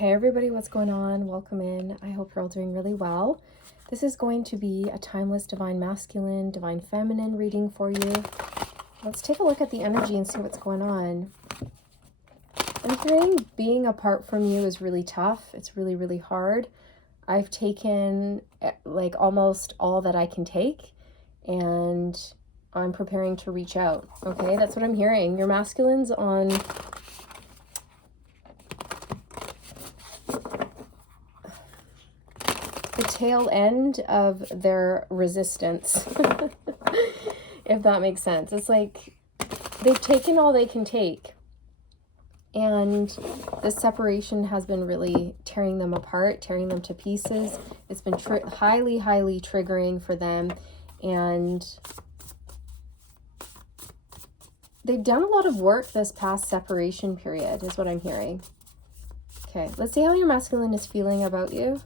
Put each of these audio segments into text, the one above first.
Hey everybody, what's going on? Welcome in. I hope you're all doing really well. This is going to be a timeless divine masculine, divine feminine reading for you. Let's take a look at the energy and see what's going on. I'm hearing being apart from you is really tough. It's really, really hard. I've taken like almost all that I can take, and I'm preparing to reach out. Okay, that's what I'm hearing. Your masculine's on the tail end of their resistance, if that makes sense. It's like they've taken all they can take, and the separation has been really tearing them apart, tearing them to pieces. It's been highly, highly triggering for them, and they've done a lot of work this past separation period, is what I'm hearing. Okay, let's see how your masculine is feeling about you.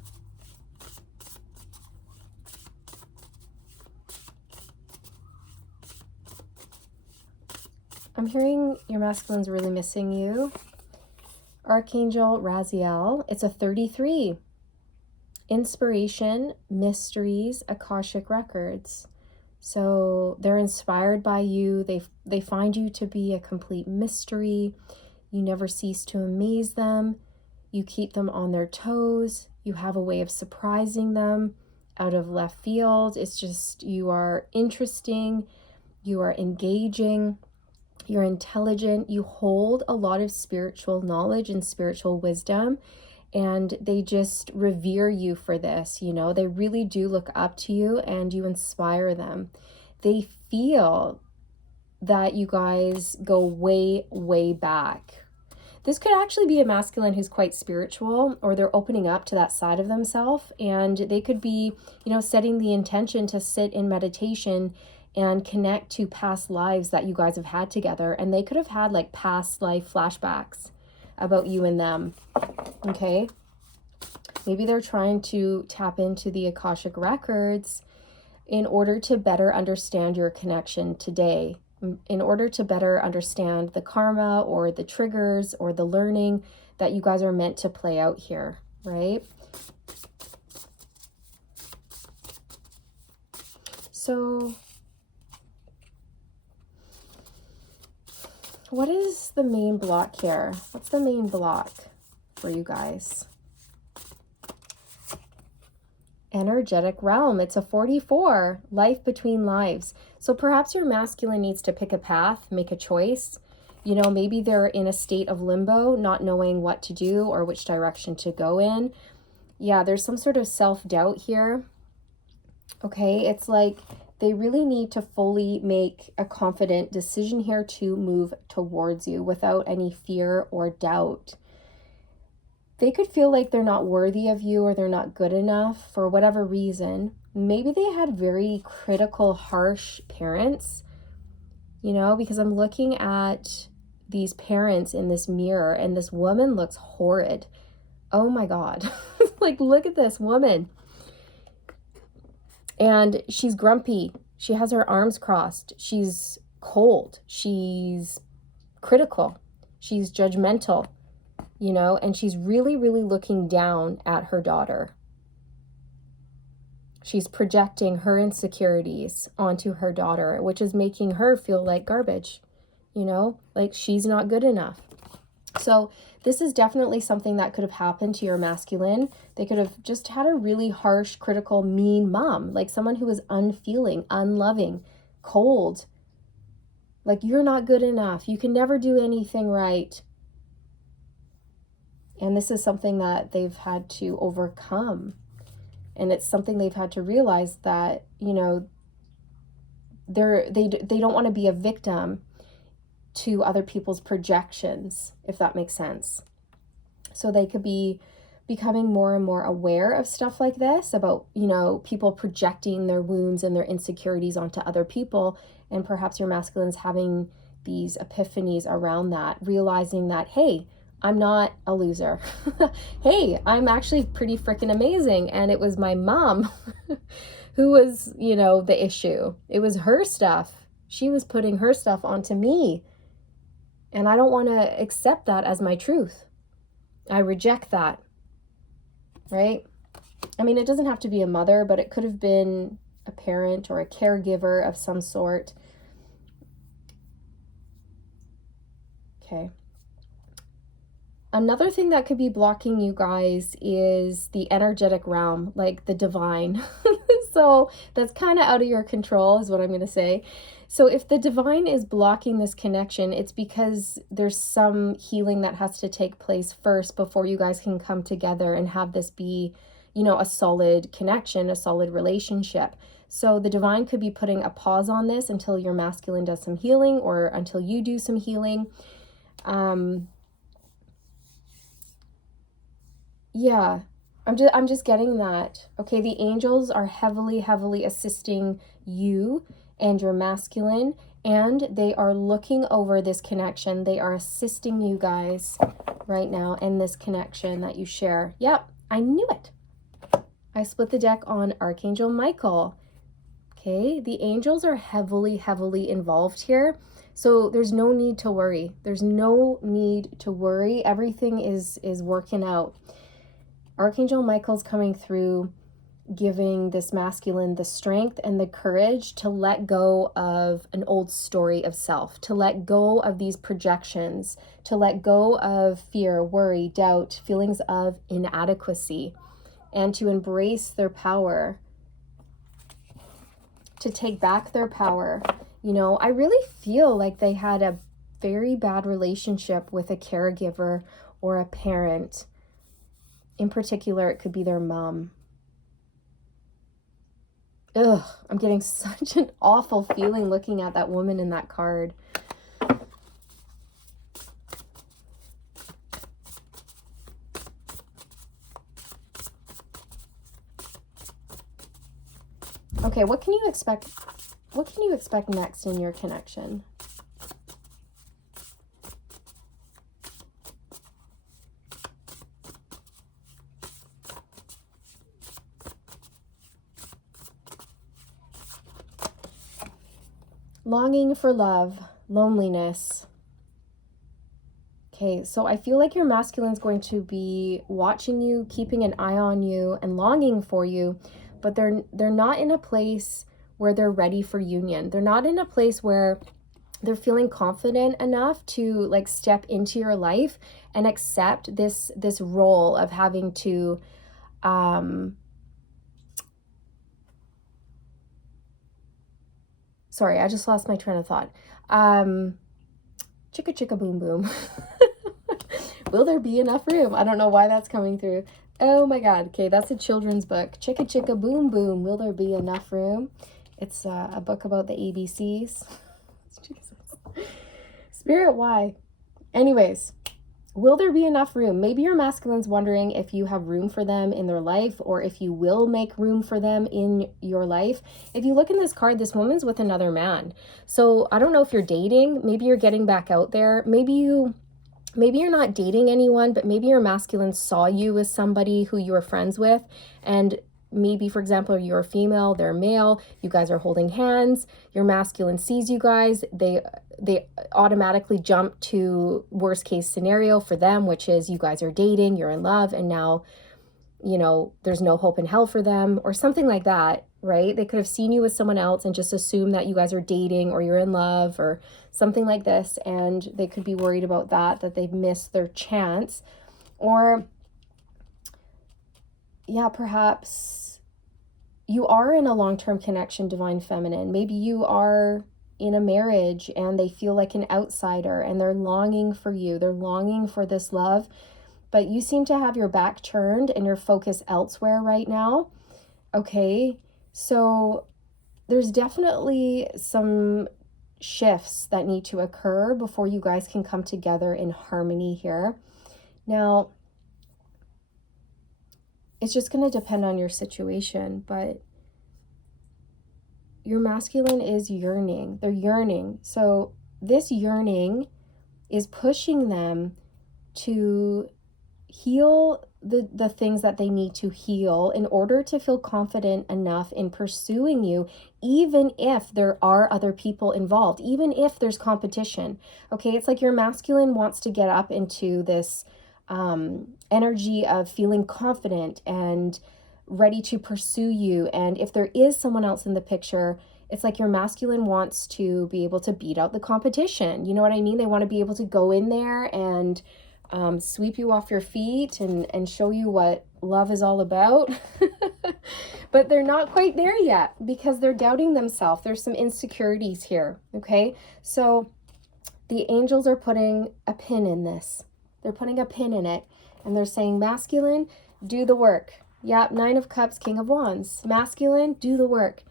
I'm hearing your masculine's really missing you. Archangel Raziel, it's a 33. Inspiration, mysteries, Akashic records. So they're inspired by you. They find you to be a complete mystery. You never cease to amaze them. You keep them on their toes. You have a way of surprising them out of left field. It's just, you are interesting. You are engaging. You're intelligent. You hold a lot of spiritual knowledge and spiritual wisdom, and they just revere you for this. You know, they really do look up to you, and you inspire them. They feel that you guys go way, way back. This could actually be a masculine who's quite spiritual, or they're opening up to that side of themselves, and they could be, you know, setting the intention to sit in meditation and connect to past lives that you guys have had together. And they could have had like past life flashbacks about you and them. Okay. Maybe they're trying to tap into the Akashic records in order to better understand your connection today, in order to better understand the karma or the triggers or the learning that you guys are meant to play out here, right? So what is the main block here? What's the main block for you guys? Energetic realm. It's a 44. Life between lives. So perhaps your masculine needs to pick a path, make a choice. You know, maybe they're in a state of limbo, not knowing what to do or which direction to go in. Yeah, there's some sort of self-doubt here. Okay, it's like they really need to fully make a confident decision here to move towards you without any fear or doubt. They could feel like they're not worthy of you, or they're not good enough for whatever reason. Maybe they had very critical, harsh parents, you know, because I'm looking at these parents in this mirror, and this woman looks horrid. Oh my God. Like, look at this woman. And she's grumpy. She has her arms crossed. She's cold. She's critical. She's judgmental, you know, and she's really, really looking down at her daughter. She's projecting her insecurities onto her daughter, which is making her feel like garbage, you know, like she's not good enough. So this is definitely something that could have happened to your masculine. They could have just had a really harsh, critical, mean mom, like someone who was unfeeling, unloving, cold. Like, you're not good enough. You can never do anything right. And this is something that they've had to overcome. And it's something they've had to realize that, you know, they don't want to be a victim to other people's projections, if that makes sense. So they could be becoming more and more aware of stuff like this, about, you know, people projecting their wounds and their insecurities onto other people. And perhaps your masculine's having these epiphanies around that, realizing that, hey, I'm not a loser. Hey, I'm actually pretty freaking amazing. And it was my mom who was, you know, the issue. It was her stuff. She was putting her stuff onto me. And I don't want to accept that as my truth. I reject that. right? I mean, it doesn't have to be a mother, but it could have been a parent or a caregiver of some sort. Okay. Another thing that could be blocking you guys is the energetic realm, like the divine. So that's kind of out of your control, is what I'm going to say. So if the divine is blocking this connection, it's because there's some healing that has to take place first before you guys can come together and have this be, a solid connection, a solid relationship. So the divine could be putting a pause on this until your masculine does some healing, or until you do some healing. Yeah, I'm just getting that. Okay, the angels are heavily assisting you and your masculine, and they are looking over this connection. They are assisting you guys right now in this connection that you share. Yep, I knew it. I split the deck on Archangel Michael. Okay, the angels are heavily involved here. So there's no need to worry. There's no need to worry. Everything is working out. Archangel Michael's coming through, giving this masculine the strength and the courage to let go of an old story of self, to let go of these projections, to let go of fear, worry, doubt, feelings of inadequacy, and to embrace their power, to take back their power. I really feel like they had a very bad relationship with a caregiver or a parent. In particular, it could be their mom. Ugh, I'm getting such an awful feeling looking at that woman in that card. Okay, what can you expect? What can you expect next in your connection? Longing for love, loneliness. Okay, so I feel like your masculine's going to be watching you, keeping an eye on you, and longing for you, but they're not in a place where they're ready for union. They're not in a place where they're feeling confident enough to like step into your life and accept this role of having to sorry, I just lost my train of thought. Chicka chicka boom boom. Will there be enough room? I don't know why that's coming through. Oh my God. Okay, that's a children's book. Chicka chicka boom boom. Will there be enough room? It's a book about the ABCs. Jesus. Spirit, why? Anyways, will there be enough room? Maybe your masculine's wondering if you have room for them in their life, or if you will make room for them in your life. If you look in this card, this woman's with another man. So I don't know if you're dating. Maybe you're getting back out there. Maybe you're not dating anyone, but maybe your masculine saw you as somebody who you were friends with, and maybe, for example, you're a female, they're male, you guys are holding hands, your masculine sees you guys, they automatically jump to worst case scenario for them, which is you guys are dating, you're in love, and now, there's no hope in hell for them, or something like that, right? They could have seen you with someone else and just assumed that you guys are dating, or you're in love, or something like this, and they could be worried about that they've missed their chance. Or yeah, perhaps you are in a long-term connection, divine feminine. Maybe you are in a marriage and they feel like an outsider and they're longing for you. They're longing for this love, but you seem to have your back turned and your focus elsewhere right now. Okay, so there's definitely some shifts that need to occur before you guys can come together in harmony here. Now, it's just going to depend on your situation, but your masculine is yearning. They're yearning. So this yearning is pushing them to heal the things that they need to heal in order to feel confident enough in pursuing you, even if there are other people involved, even if there's competition. Okay, it's like your masculine wants to get up into this energy of feeling confident and ready to pursue you. And if there is someone else in the picture, it's like your masculine wants to be able to beat out the competition. You know what I mean? They want to be able to go in there and sweep you off your feet and show you what love is all about. But they're not quite there yet because they're doubting themselves. There's some insecurities here, okay? So the angels are putting a pin in this. They're putting a pin in it, and they're saying, masculine, do the work. Yep, Nine of Cups, King of Wands. Masculine, do the work.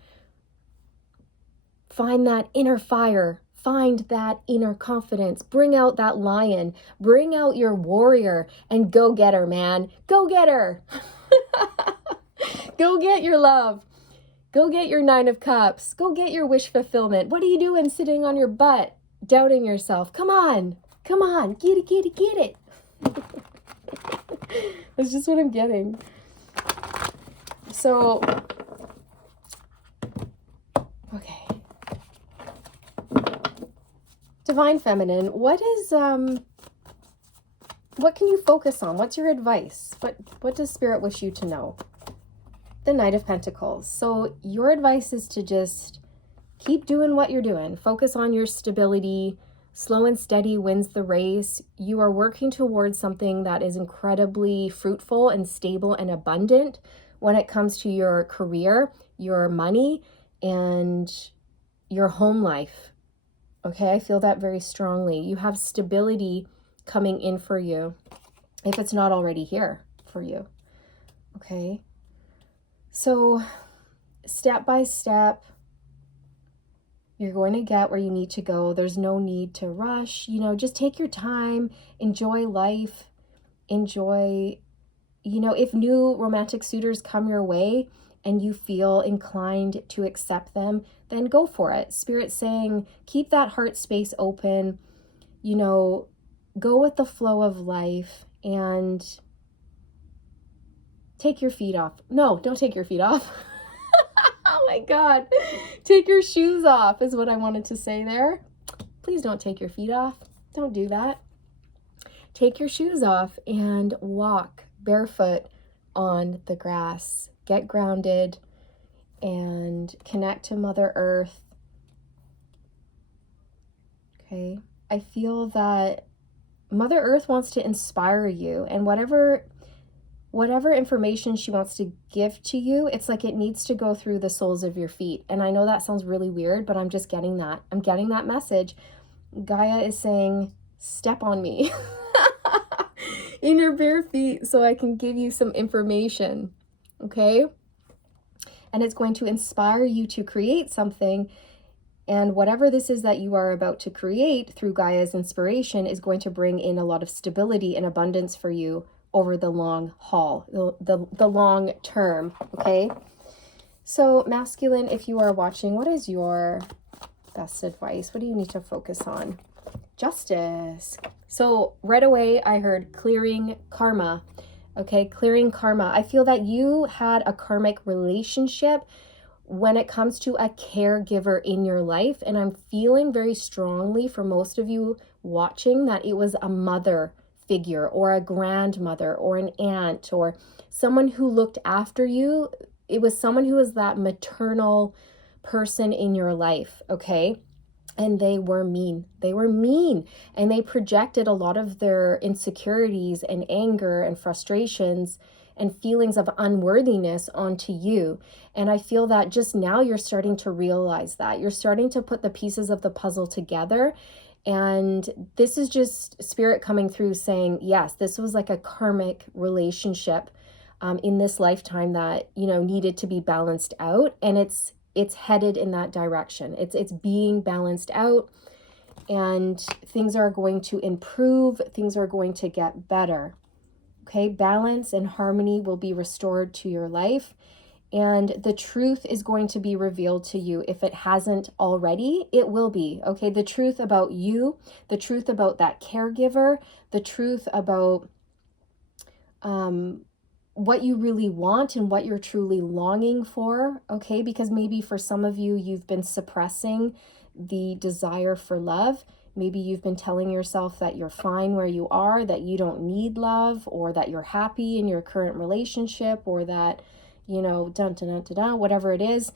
Find that inner fire. Find that inner confidence. Bring out that lion. Bring out your warrior and go get her, man. Go get her. Go get your love. Go get your Nine of Cups. Go get your wish fulfillment. What are you doing sitting on your butt, doubting yourself? Come on. Come on. Get it, get it, get it. That's just what I'm getting. So, okay. Divine Feminine, what can you focus on? What's your advice? What does Spirit wish you to know? The Knight of Pentacles. So your advice is to just keep doing what you're doing. Focus on your stability. Slow and steady wins the race. You are working towards something that is incredibly fruitful and stable and abundant when it comes to your career, your money, and your home life. Okay, I feel that very strongly. You have stability coming in for you, if it's not already here for you. Okay, so step by step, you're going to get where you need to go. There's no need to rush. You know, just take your time, enjoy life, enjoy, you know, if new romantic suitors come your way and you feel inclined to accept them, then go for it. Spirit's saying, keep that heart space open, you know, go with the flow of life and take your feet off. No, don't take your feet off. Oh my God. Take your shoes off is what I wanted to say there. Please don't take your feet off. Don't do that. Take your shoes off and walk barefoot on the grass. Get grounded and connect to Mother Earth. Okay. I feel that Mother Earth wants to inspire you, and whatever information she wants to give to you, it's like it needs to go through the soles of your feet. And I know that sounds really weird, but I'm just getting that. I'm getting that message. Gaia is saying, step on me in your bare feet so I can give you some information. Okay? And it's going to inspire you to create something. And whatever this is that you are about to create through Gaia's inspiration is going to bring in a lot of stability and abundance for you over the long haul, the long term, okay? So masculine, if you are watching, what is your best advice? What do you need to focus on? Justice. So right away, I heard clearing karma, okay? Clearing karma. I feel that you had a karmic relationship when it comes to a caregiver in your life, and I'm feeling very strongly for most of you watching that it was a mother figure or a grandmother or an aunt or someone who looked after you. It was someone who was that maternal person in your life, okay? And they were mean. They were mean, and they projected a lot of their insecurities and anger and frustrations and feelings of unworthiness onto you. And I feel that just now you're starting to realize that. You're starting to put the pieces of the puzzle together. And this is just Spirit coming through saying, yes, this was like a karmic relationship in this lifetime that, you know, needed to be balanced out. And it's headed in that direction. It's being balanced out, and things are going to improve. Things are going to get better. Okay, balance and harmony will be restored to your life, and the truth is going to be revealed to you. If it hasn't already, it will be. Okay, the truth about you, the truth about that caregiver, the truth about what you really want and what you're truly longing for. Okay, because maybe for some of you, you've been suppressing the desire for love. Maybe you've been telling yourself that you're fine where you are, that you don't need love, or that you're happy in your current relationship, or that, you know, dun dun dun dun, dun whatever it is.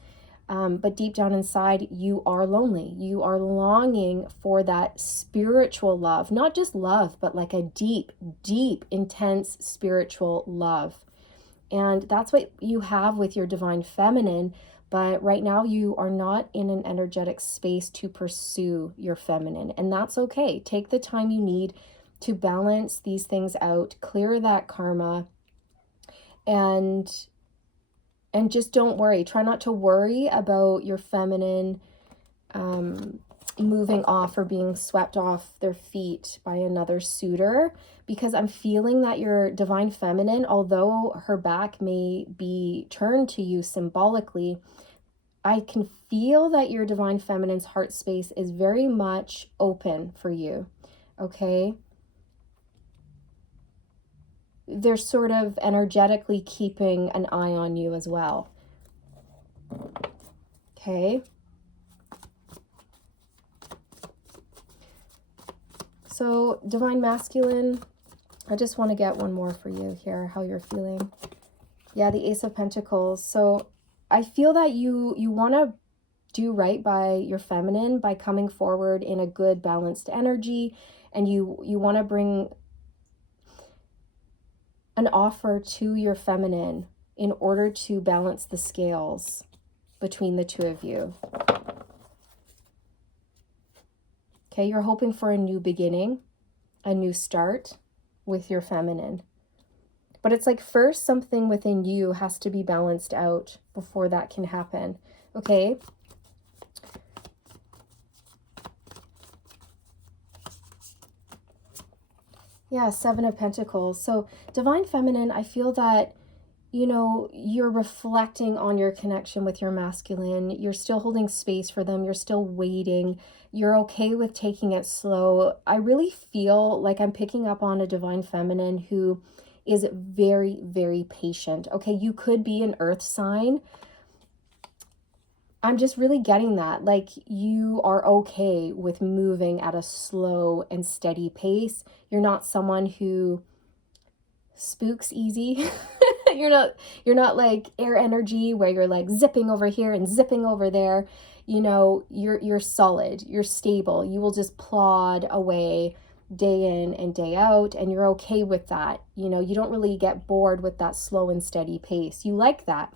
But deep down inside, you are lonely. You are longing for that spiritual love, not just love, but like a deep, deep, intense spiritual love. And that's what you have with your divine feminine. But right now, you are not in an energetic space to pursue your feminine. And that's okay. Take the time you need to balance these things out, clear that karma, and just don't worry. Try not to worry about your feminine moving off or being swept off their feet by another suitor, because I'm feeling that your divine feminine, although her back may be turned to you symbolically, I can feel that your divine feminine's heart space is very much open for you, okay? They're sort of energetically keeping an eye on you as well, okay? So, divine masculine, I just want to get one more for you here, how you're feeling. Yeah, the Ace of Pentacles. So, I feel that you want to do right by your feminine by coming forward in a good, balanced energy, and you want to bring an offer to your feminine in order to balance the scales between the two of you. Okay, you're hoping for a new beginning, a new start with your feminine. But it's like first something within you has to be balanced out before that can happen. Okay? Yeah, Seven of Pentacles. So divine feminine, I feel that, you know, you're reflecting on your connection with your masculine. You're still holding space for them. You're still waiting. You're okay with taking it slow. I really feel like I'm picking up on a divine feminine who is very, very patient. Okay, you could be an earth sign. I'm just really getting that. Like, you are okay with moving at a slow and steady pace. You're not someone who spooks easy. You're not like air energy where you're like zipping over here and zipping over there. You know, you're solid, you're stable. You will just plod away day in and day out, and you're okay with that. You know, you don't really get bored with that slow and steady pace. You like that.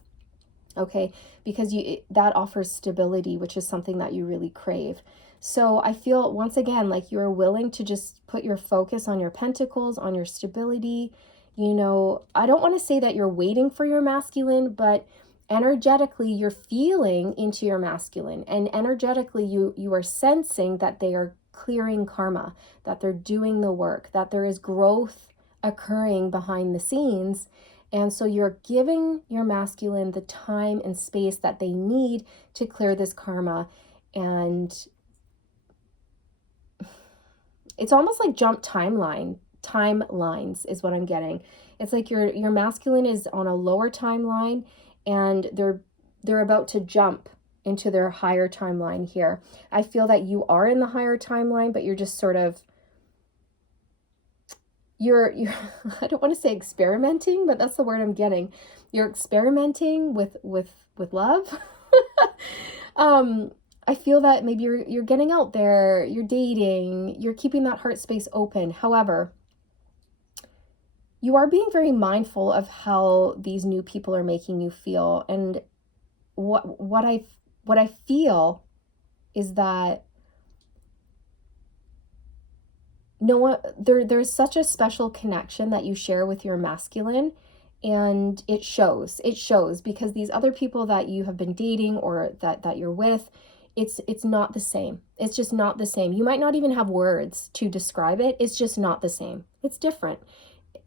Okay, because that offers stability, which is something that you really crave. So I feel once again like you're willing to just put your focus on your pentacles, on your stability. You know, I don't want to say that you're waiting for your masculine, but energetically you're feeling into your masculine, and energetically you are sensing that they are clearing karma, that they're doing the work, that there is growth occurring behind the scenes. And so you're giving your masculine the time and space that they need to clear this karma. And it's almost like jump timelines is what I'm getting. It's like your masculine is on a lower timeline, and they're about to jump into their higher timeline here. I feel that you are in the higher timeline, but you're just sort of you're I don't want to say experimenting, but that's the word I'm getting. You're experimenting with love. I feel that maybe you're getting out there, you're dating, you're keeping that heart space open. However, you are being very mindful of how these new people are making you feel. And what I feel is that there's such a special connection that you share with your masculine, and it shows because these other people that you have been dating or that you're with, it's not the same. It's just not the same. You might not even have words to describe it. It's just not the same. It's different.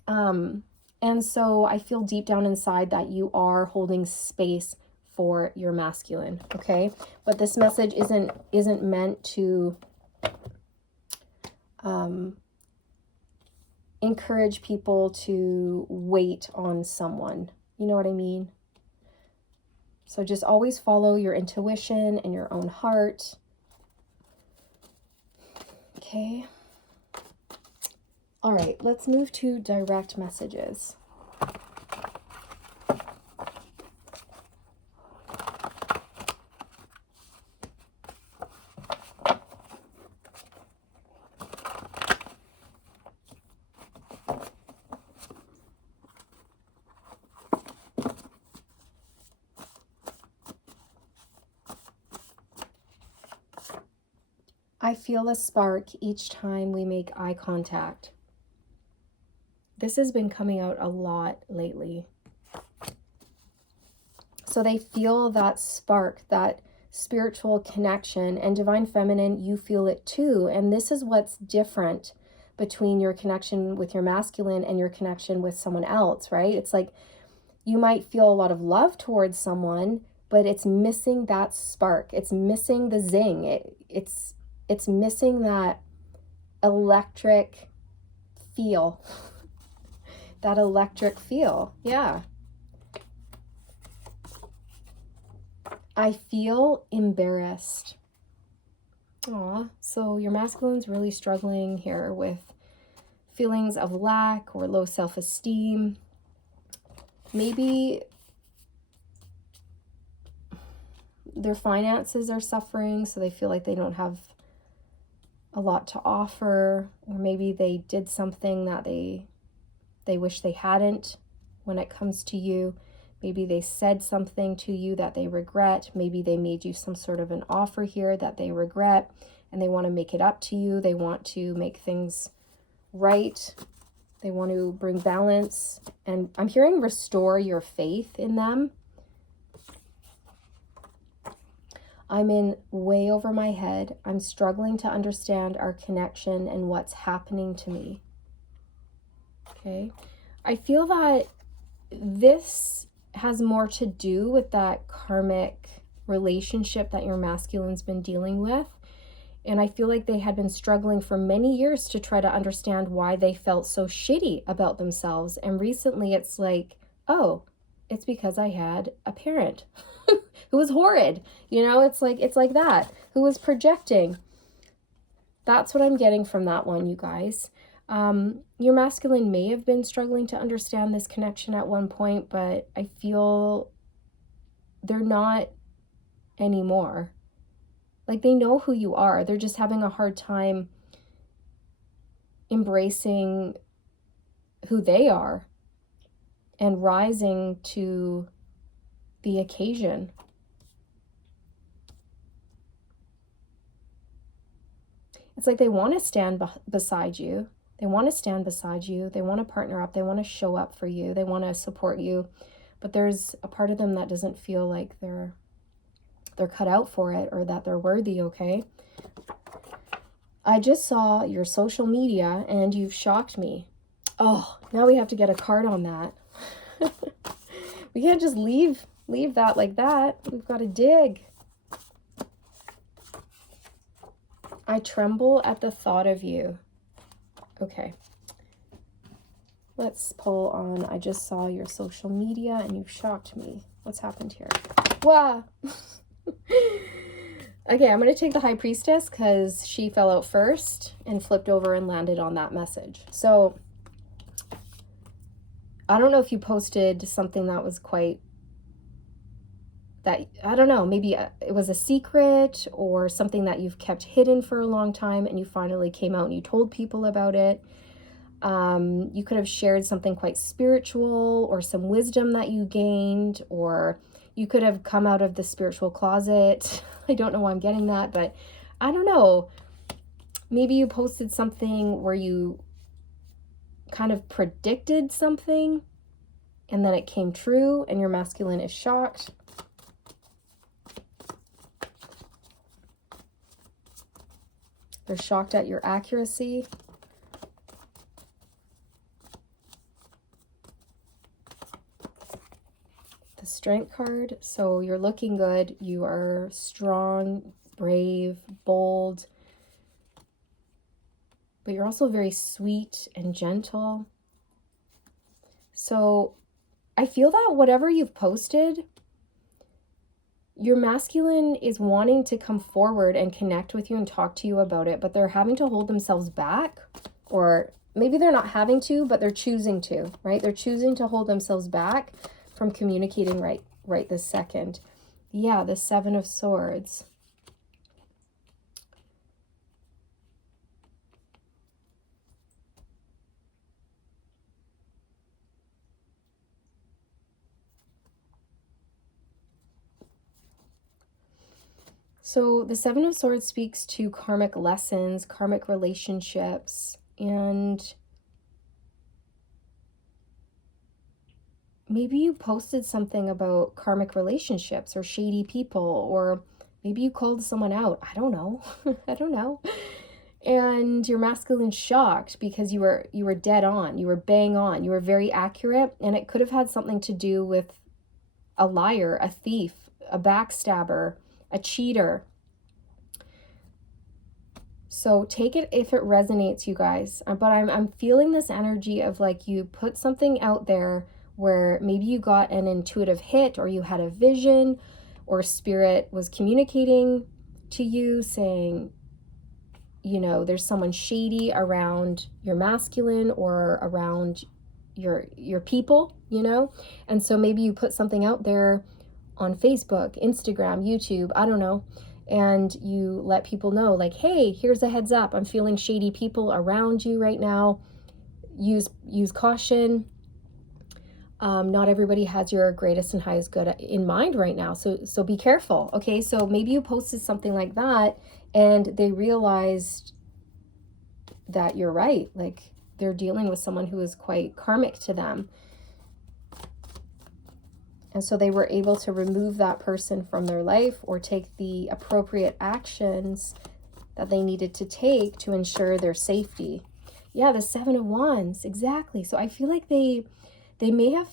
And so I feel deep down inside that you are holding space for your masculine, okay? But this message isn't meant to encourage people to wait on someone. You know what I mean? So just always follow your intuition and your own heart. Okay. All right, let's move to direct messages. I feel a spark each time we make eye contact. This has been coming out a lot lately. So they feel that spark, that spiritual connection, and divine feminine, you feel it too. And this is what's different between your connection with your masculine and your connection with someone else, right? It's like you might feel a lot of love towards someone, but it's missing that spark. It's missing the zing. It's missing that electric feel. That electric feel. Yeah. I feel embarrassed. Aw, so your masculine's really struggling here with feelings of lack or low self-esteem. Maybe their finances are suffering, so they feel like they don't have a lot to offer, or maybe they did something that they wish they hadn't when it comes to you. Maybe they said something to you that they regret. Maybe they made you some sort of an offer here that they regret, and they want to make it up to you. They want to make things right. They want to bring balance. And I'm hearing restore your faith in them. I'm in way over my head. I'm struggling to understand our connection and what's happening to me. Okay. I feel that this has more to do with that karmic relationship that your masculine's been dealing with. And I feel like they had been struggling for many years to try to understand why they felt so shitty about themselves. And recently it's like, oh, it's because I had a parent who was horrid. You know, it's like that, who was projecting. That's what I'm getting from that one, you guys. Your masculine may have been struggling to understand this connection at one point, but I feel they're not anymore. Like, they know who you are. They're just having a hard time embracing who they are and rising to the occasion. It's like they want to stand beside you. They want to stand beside you. They want to partner up. They want to show up for you. They want to support you. But there's a part of them that doesn't feel like they're cut out for it or that they're worthy, okay? I just saw your social media and you've shocked me. Oh, now we have to get a card on that. We can't just leave that like that. We've got to dig. I tremble at the thought of you. Okay. Let's pull on, I just saw your social media and you've shocked me. What's happened here? Wow. Okay, I'm going to take the High Priestess because she fell out first and flipped over and landed on that message. So, I don't know if you posted something that was quite, that, I don't know, maybe it was a secret or something that you've kept hidden for a long time and you finally came out and you told people about it. You could have shared something quite spiritual or some wisdom that you gained, or you could have come out of the spiritual closet. I don't know why I'm getting that, but I don't know. Maybe you posted something where you kind of predicted something and then it came true and your masculine is shocked. They're shocked at your accuracy. The Strength card. So you're looking good. You are strong, brave, bold. But you're also very sweet and gentle. So I feel that whatever you've posted, Your masculine is wanting to come forward and connect with you and talk to you about it, but they're having to hold themselves back, or maybe they're not having to, but they're choosing to, right? They're choosing to hold themselves back from communicating right this second. Yeah, the Seven of Swords. So the Seven of Swords speaks to karmic lessons, karmic relationships, and maybe you posted something about karmic relationships or shady people, or maybe you called someone out. I don't know. I don't know. And your masculine shocked because you were dead on. You were bang on. You were very accurate, and it could have had something to do with a liar, a thief, a backstabber, a cheater. So take it if it resonates, you guys. But I'm feeling this energy of like you put something out there where maybe you got an intuitive hit, or you had a vision, or spirit was communicating to you saying, you know, there's someone shady around your masculine or around your people, you know? And so maybe you put something out there on Facebook, Instagram, YouTube, I don't know, and you let people know like, hey, here's a heads up. I'm feeling shady people around you right now. Use caution. Not everybody has your greatest and highest good in mind right now. So be careful. Okay. So maybe you posted something like that and they realized that you're right. Like they're dealing with someone who is quite karmic to them. And so they were able to remove that person from their life or take the appropriate actions that they needed to take to ensure their safety. Yeah, the Seven of Wands, exactly. So I feel like they may have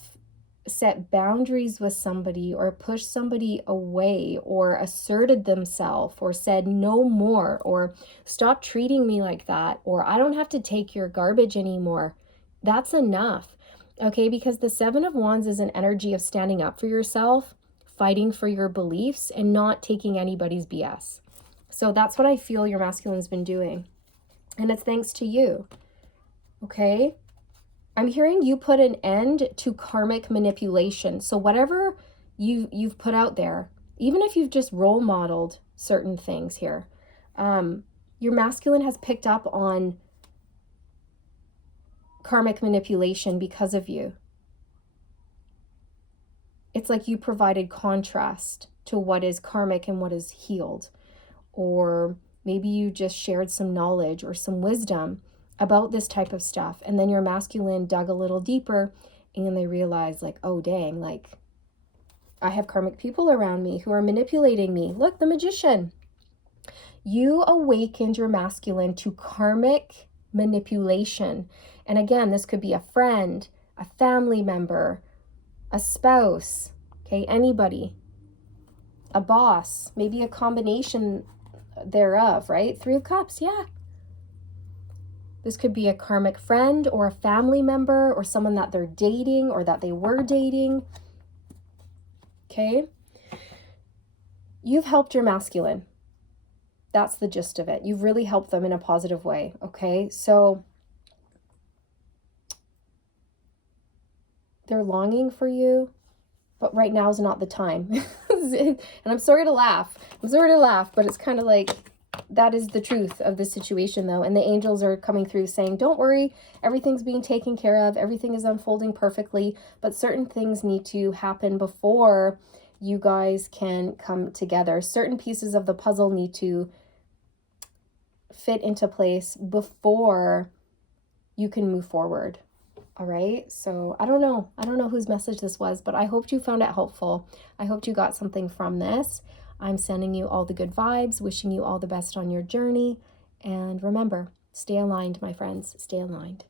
set boundaries with somebody or pushed somebody away or asserted themselves or said no more or stop treating me like that, or I don't have to take your garbage anymore. That's enough. Okay, because the Seven of Wands is an energy of standing up for yourself, fighting for your beliefs, and not taking anybody's BS. So that's what I feel your masculine's been doing. And it's thanks to you. Okay? I'm hearing you put an end to karmic manipulation. So whatever you've put out there, even if you've just role modeled certain things here, your masculine has picked up on karmic manipulation because of you. It's like you provided contrast to what is karmic and what is healed. Or maybe you just shared some knowledge or some wisdom about this type of stuff. And then your masculine dug a little deeper and they realized like, oh dang, like I have karmic people around me who are manipulating me. Look, the Magician. You awakened your masculine to karmic manipulation. And again, this could be a friend, a family member, a spouse, okay, anybody, a boss, maybe a combination thereof, right? Three of Cups, yeah. This could be a karmic friend or a family member or someone that they're dating or that they were dating, okay? You've helped your masculine. That's the gist of it. You've really helped them in a positive way, okay? So they're longing for you, but right now is not the time. And I'm sorry to laugh. But it's kind of like, that is the truth of this situation though. And the angels are coming through saying, don't worry, everything's being taken care of. Everything is unfolding perfectly, but certain things need to happen before you guys can come together. Certain pieces of the puzzle need to fit into place before you can move forward. All right. So I don't know whose message this was, but I hoped you found it helpful. I hoped you got something from this. I'm sending you all the good vibes, wishing you all the best on your journey. And remember, stay aligned, my friends. Stay aligned.